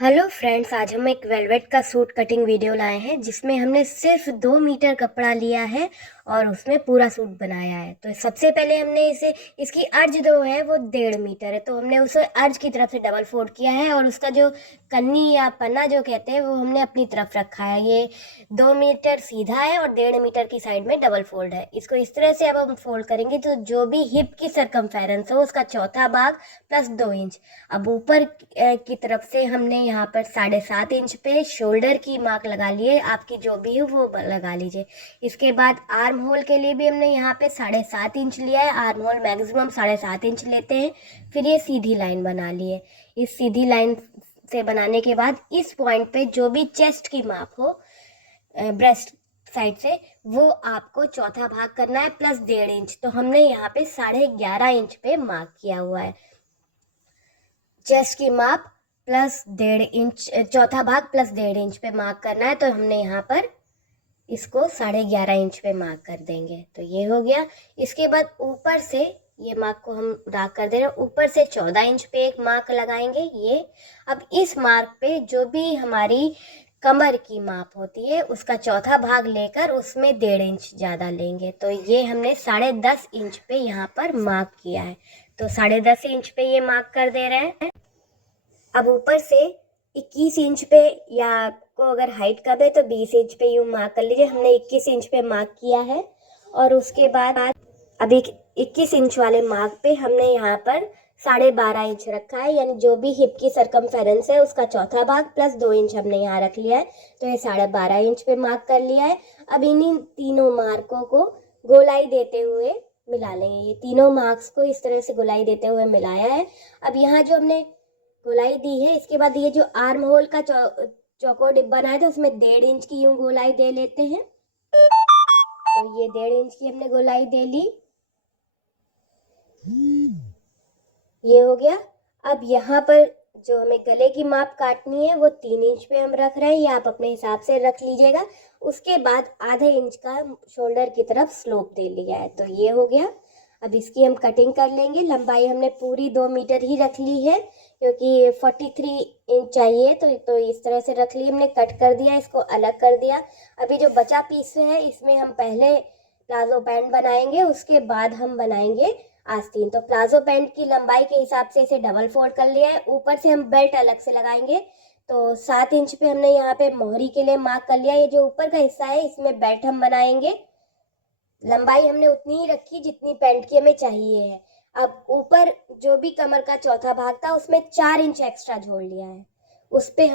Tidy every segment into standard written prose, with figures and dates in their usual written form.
Hello friends, आज हम एक वेलवेट का सूट कटिंग वीडियो लाए हैं जिसमें हमने सिर्फ 2 मीटर कपड़ा लिया है और उसमें पूरा सूट बनाया है। तो सबसे पहले हमने इसकी अर्ज जो है वो 1.5 मीटर है, तो हमने उसे अर्ज की तरफ से डबल फोल्ड किया है और उसका जो कन्नी या पन्ना जो कहते हैं वो हमने अपनी तरफ रखा है। ये 2 मीटर सीधा है और 1.5 मीटर की साइड में डबल फोल्ड है। इसको इस तरह से अब हम फोल्ड करेंगे तो जो भी हिप की सरकमफेरेंस हो उसका चौथा भाग प्लस 2 इंच। अब ऊपर की तरफ से हमने यहाँ पर 7.5 इंच पे शोल्डर की मार्क लगा ली है, आपकी जो भी है वो लगा लीजिए। इसके बाद आर्म होल के लिए भी हमने यहाँ पे 7.5 इंच लिया है। आर्म होल मैक्सिमम 7.5 इंच लेते हैं। फिर ये सीधी लाइन बना ली है। इस सीधी लाइन से बनाने के बाद इस पॉइंट पे जो भी चेस्ट की माप हो ब्रेस्ट साइड से वो आपको चौथा भाग करना है प्लस 1.5 इंच। तो हमने यहाँ पे 11.5 इंच पे मार्क किया हुआ है। चेस्ट की माप प्लस 1.5 इंच, चौथा भाग प्लस 1.5 इंच पे मार्क करना है। तो हमने यहाँ पर इसको 11.5 इंच पे मार्क कर देंगे। तो ये हो गया। इसके बाद ऊपर से ये मार्क को हम ड्रा कर दे रहे हैं। ऊपर से 14 इंच पे एक मार्क लगाएंगे ये। अब इस मार्क पे जो भी हमारी कमर की माप होती है उसका चौथा भाग लेकर उसमें 1.5 इंच ज़्यादा लेंगे। तो ये हमने 10.5 इंच पे यहाँ पर मार्क किया है। तो 10.5 इंच पे ये मार्क कर दे रहे हैं। अब ऊपर से 21 इंच पे, या आपको अगर हाइट कम है तो 20 इंच पे यूँ मार्क कर लीजिए। हमने 21 इंच पे मार्क किया है। और उसके बाद अब 21 इंच वाले मार्क पे हमने यहाँ पर 12.5 इंच रखा है, यानी जो भी हिप की सरकमफेरेंस है उसका चौथा भाग प्लस 2 इंच हमने यहाँ रख लिया है। तो ये 12.5 इंच पे मार्क कर लिया है। अब इन्हीं तीनों मार्कों को गोलाई देते हुए मिला लेंगे। ये तीनों मार्क्स को इस तरह से गोलाई देते हुए मिलाया है। अब यहाँ जो हमने गोलाई दी है, इसके बाद ये जो आर्म होल का चौकोर डिब्बा बनाया था उसमें 1.5 इंच की यूं गोलाई दे लेते हैं। तो ये 1.5 इंच की हमने गोलाई दे ली। ये हो गया। अब यहाँ पर जो हमें गले की माप काटनी है वो 3 इंच पे हम रख रहे हैं, या आप अपने हिसाब से रख लीजिएगा। उसके बाद आधे इंच का शोल्डर की तरफ स्लोप दे लिया है। तो ये हो गया। अब इसकी हम कटिंग कर लेंगे। लंबाई हमने पूरी 2 मीटर ही रख ली है क्योंकि 43 इंच चाहिए। तो इस तरह से रख ली हमने, कट कर दिया, इसको अलग कर दिया। अभी जो बचा पीस है इसमें हम पहले प्लाजो पैंट बनाएंगे, उसके बाद हम बनाएंगे आस्तीन। तो प्लाजो पैंट की लंबाई के हिसाब से इसे डबल फोल्ड कर लिया है। ऊपर से हम बेल्ट अलग से लगाएंगे। तो 7 इंच पे हमने यहाँ पे मोहरी के लिए मार्क कर लिया। ये जो ऊपर का हिस्सा है इसमें बेल्ट हम बनाएंगे। लंबाई हमने उतनी ही रखी जितनी पैंट की हमें चाहिए है। अब ऊपर जो भी कमर का चौथा भाग था उसमें 4 इंच एक्स्ट्रा जोड़ लिया है। उस पे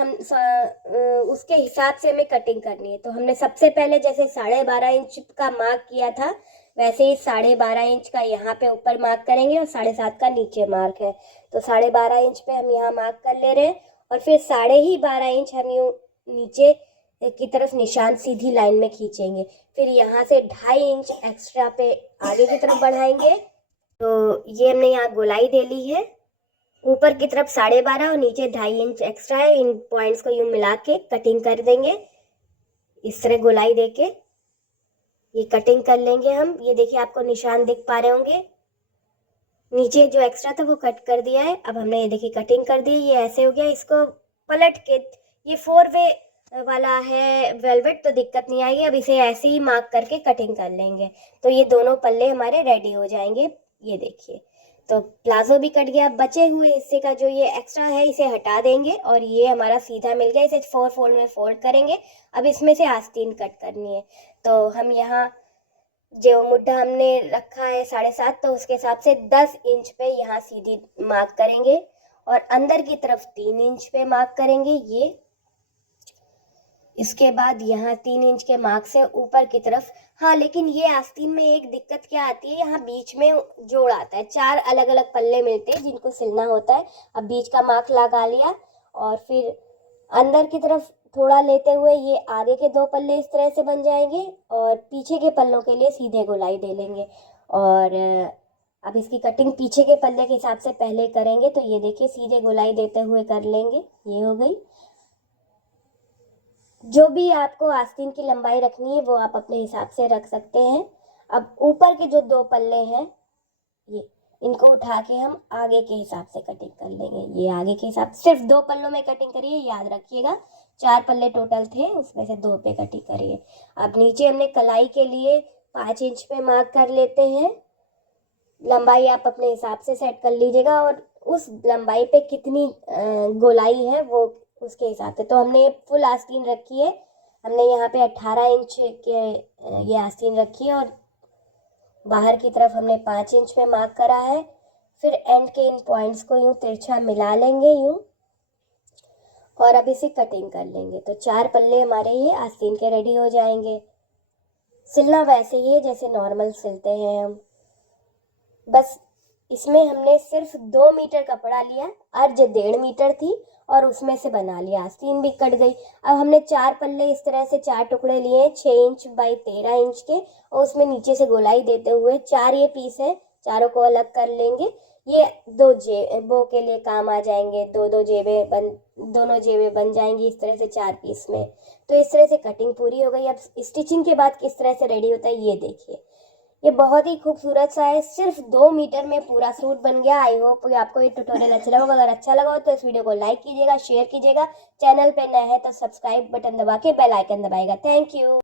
उसके हिसाब से हमें कटिंग करनी है। तो हमने सबसे पहले जैसे 12.5 इंच का मार्क किया था वैसे ही 12.5 इंच का यहाँ पे ऊपर मार्क करेंगे और 7.5 का नीचे मार्क है। तो 12.5 इंच पे हम यहाँ मार्क कर ले रहे हैं और फिर 12.5 इंच हम यूँ नीचे की तरफ निशान सीधी लाइन में खींचेंगे। फिर यहाँ से 2.5 इंच एक्स्ट्रा पे आगे की तरफ बढ़ाएंगे। तो ये हमने यहाँ गोलाई दे ली है। ऊपर की तरफ 12.5 और नीचे 2.5 इंच एक्स्ट्रा है। इन पॉइंट्स को यूं मिला के कटिंग कर देंगे। इस तरह गोलाई देके ये कटिंग कर लेंगे हम। ये देखिए आपको निशान दिख पा रहे होंगे। नीचे जो एक्स्ट्रा था वो कट कर दिया है। अब हमने ये देखिए कटिंग कर दी। ये ऐसे हो गया। इसको पलट के, ये 4 वे वाला है वेलवेट तो दिक्कत नहीं आएगी। अब इसे ऐसे ही मार्क करके कटिंग कर लेंगे। तो ये दोनों पल्ले हमारे रेडी हो जाएंगे। ये देखिए, तो प्लाजो भी कट गया। बचे हुए हिस्से का जो ये एक्स्ट्रा है इसे हटा देंगे और ये हमारा सीधा मिल गया। इसे 4 फोल्ड में फोल्ड करेंगे। अब इसमें से आस्तीन कट करनी है। तो हम यहाँ जो मुड्ढा हमने रखा है 7.5, तो उसके हिसाब से 10 इंच पे यहाँ सीधी मार्क करेंगे और अंदर की तरफ 3 इंच पे मार्क करेंगे ये। इसके बाद यहाँ 3 इंच के मार्क से ऊपर की तरफ। हाँ, लेकिन ये आस्तीन में एक दिक्कत क्या आती है, यहाँ बीच में जोड़ आता है। 4 अलग अलग पल्ले मिलते हैं जिनको सिलना होता है। अब बीच का मार्क लगा लिया और फिर अंदर की तरफ थोड़ा लेते हुए ये आगे के 2 पल्ले इस तरह से बन जाएंगे और पीछे के पल्लों के लिए सीधे गोलाई दे लेंगे। और अब इसकी कटिंग पीछे के पल्ले के हिसाब से पहले करेंगे। तो ये देखिए सीधे गोलाई देते हुए कर लेंगे। ये हो गई। जो भी आपको आस्तीन की लंबाई रखनी है वो आप अपने हिसाब से रख सकते हैं। अब ऊपर के जो 2 पल्ले हैं ये इनको उठा के हम आगे के हिसाब से कटिंग कर लेंगे। ये आगे के हिसाब से सिर्फ 2 पल्लों में कटिंग करिए, याद रखिएगा। 4 पल्ले टोटल थे, उसमें से 2 पे कटिंग करिए। अब नीचे हमने कलाई के लिए 5 इंच पे मार्क कर लेते हैं। लंबाई आप अपने हिसाब से सेट कर लीजिएगा और उस लंबाई पे कितनी गोलाई है वो उसके हिसाब से। तो हमने फुल आस्तीन रखी है, हमने यहाँ पे 18 इंच के ये आस्तीन रखी है और बाहर की तरफ हमने 5 इंच पे मार्क करा है। फिर एंड के इन पॉइंट्स को यूं तिरछा मिला लेंगे यूं, और अब इसे कटिंग कर लेंगे। तो 4 पल्ले हमारे ये आस्तीन के रेडी हो जाएंगे। सिलना वैसे ही है जैसे नॉर्मल सिलते हैं हम, बस इसमें हमने सिर्फ 2 मीटर कपड़ा लिया, अर्ज 1.5 मीटर थी और उसमें से बना लिया, आस्तीन भी कट गई। अब हमने 4 पल्ले इस तरह से 4 टुकड़े लिए हैं 6 इंच बाई 13 इंच के, और उसमें नीचे से गोलाई देते हुए 4 ये पीस है, चारों को अलग कर लेंगे। ये 2 जेबों के लिए काम आ जाएंगे, दोनों जेबें बन जाएंगी इस तरह से 4 पीस में। तो इस तरह से कटिंग पूरी हो गई। अब स्टिचिंग के बाद किस तरह से रेडी होता है ये देखिए। ये बहुत ही खूबसूरत सा है, सिर्फ 2 मीटर में पूरा सूट बन गया। आई होप आपको ये ट्यूटोरियल अच्छा लगा होगा। अगर अच्छा लगा हो तो इस वीडियो को लाइक कीजिएगा, शेयर कीजिएगा। चैनल पे नए हैं तो सब्सक्राइब बटन दबा के बेल आइकन दबाइएगा। Thank you.